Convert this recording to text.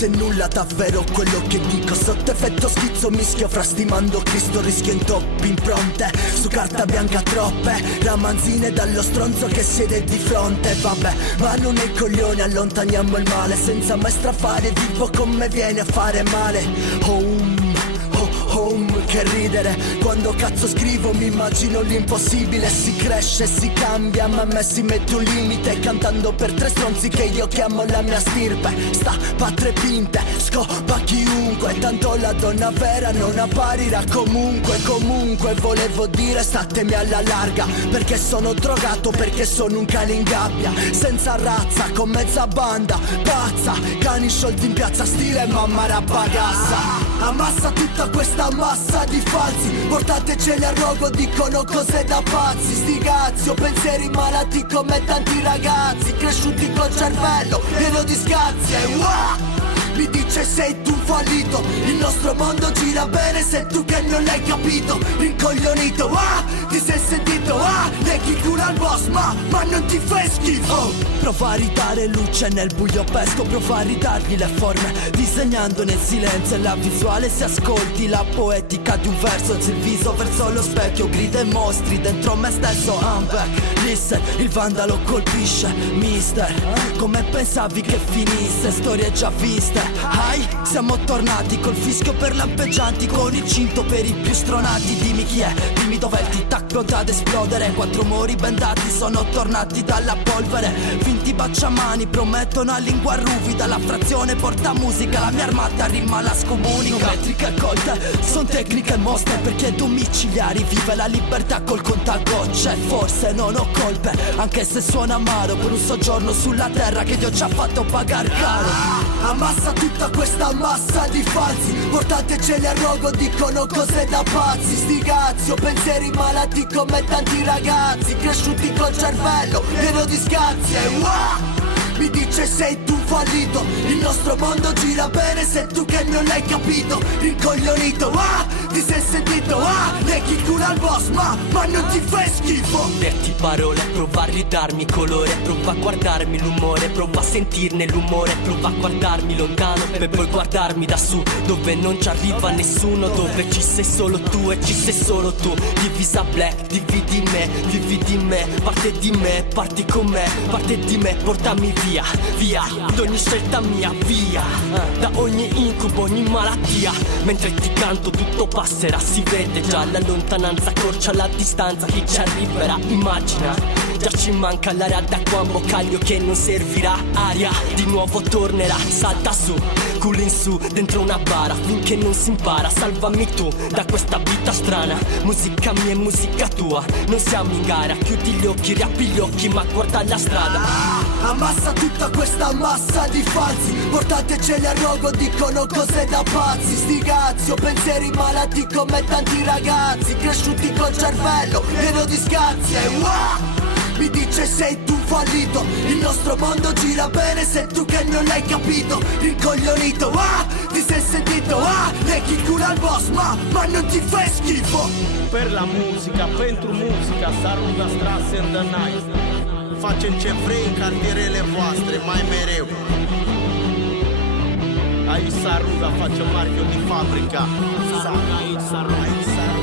se nulla davvero quello che dico. Sotto effetto schizzo mischio fra stimando Cristo, rischio intoppi impronte su carta bianca troppe ramanzine dallo stronzo che siede di fronte. Vabbè, ma non è coglione, allontaniamo il male senza mai strafare, vivo come viene a fare male. Home, che ridere, quando cazzo scrivo mi immagino l'impossibile. Si cresce, si cambia, ma a me si mette un limite, cantando per tre stronzi che io chiamo la mia stirpe. Sta patre pinte, scopa chiunque, tanto la donna vera non apparirà comunque. Comunque volevo dire statemi alla larga, perché sono drogato, perché sono un cane in gabbia, senza razza, con mezza banda pazza, cani sciolti in piazza stile mamma rapagassa. Ammassa tutta questa massa di falsi, portateceli a rogo, dicono cose da pazzi. Sti cazzi, ho pensieri malati come tanti ragazzi, cresciuti col cervello pieno di scazzi. E mi dice sei tu fallito, il nostro mondo gira bene, sei tu che non l'hai capito. Rincoglionito, ti sei sentito, leghi cura al boss, ma non ti fai schifo. Prova a ridare luce nel buio pesto, prova a ridargli le forme, disegnando nel silenzio e la visuale. Se ascolti la poetica di un verso, il viso verso lo specchio, grida e mostri dentro me stesso. I'm back, listen, il vandalo colpisce, mister, come pensavi che finisse, storie già viste. Hai, siamo tornati col fischio per lampeggianti, con il cinto per i più stronati. Dimmi chi è, dimmi dov'è il tic-tac pronto ad esplodere. Quattro muri bendati sono tornati dalla polvere, finti baciamani promettono a lingua ruvida. La frazione porta musica, la mia armata rima la scomunica. Metriche colte, son tecniche mostre, perché domiciliari vive la libertà col contagocce. Forse non ho colpe, anche se suona amaro, per un soggiorno sulla terra che ti ho già fatto pagar caro. Ammassa tutta questa massa di falsi, portateceli a rogo, dicono cose da pazzi. Sti cazzi, ho pensieri malati come tanti ragazzi, cresciuti col cervello pieno di scazzi. E mi dice sei tu fallito, il nostro mondo gira bene, sei tu che non l'hai capito. Rincoglionito, ti sei sentito, leghi cura al boss, ma non ti fai schifo. Dirti parole, prova a ridarmi colore, prova a guardarmi l'umore, prova a sentirne l'umore, prova a guardarmi lontano per poi guardarmi da su, dove non ci arriva nessuno, dove ci sei solo tu e ci sei solo tu. Divisa black, dividi me, parte di me, parti con me, parte di me, portami via, via, da ogni scelta mia, via, da ogni incubo, ogni malattia. Mentre ti canto tutto passerà, si vede già la lontananza, accorcia la distanza, chi ci arriverà immagina. Già ci manca l'aria d'acqua, un boccaglio che non servirà, aria di nuovo tornerà. Salta su, culo in su, dentro una bara, finché non si impara. Salvami tu da questa vita strana, musica mia e musica tua, non siamo in gara. Chiudi gli occhi, riapri gli occhi, ma guarda la strada. Ammassa tutta questa massa di falsi, portateceli a rogo, dicono cose da pazzi. Sti cazzi, ho pensieri malati come tanti ragazzi, cresciuti col cervello pieno di scazzi. E mi dice sei tu fallito, il nostro mondo gira bene, sei tu che non l'hai capito. Rincoglionito, ti sei sentito, leghi cura al boss, ma non ti fai schifo. Per la musica, pentru musica, Saruga Strasse and the Night. Facem ce vrei în cartierele voastre, mai mereu. Aici Saruga face marchio di fabbrica. Saruga aici, Saruga aici, Saruga.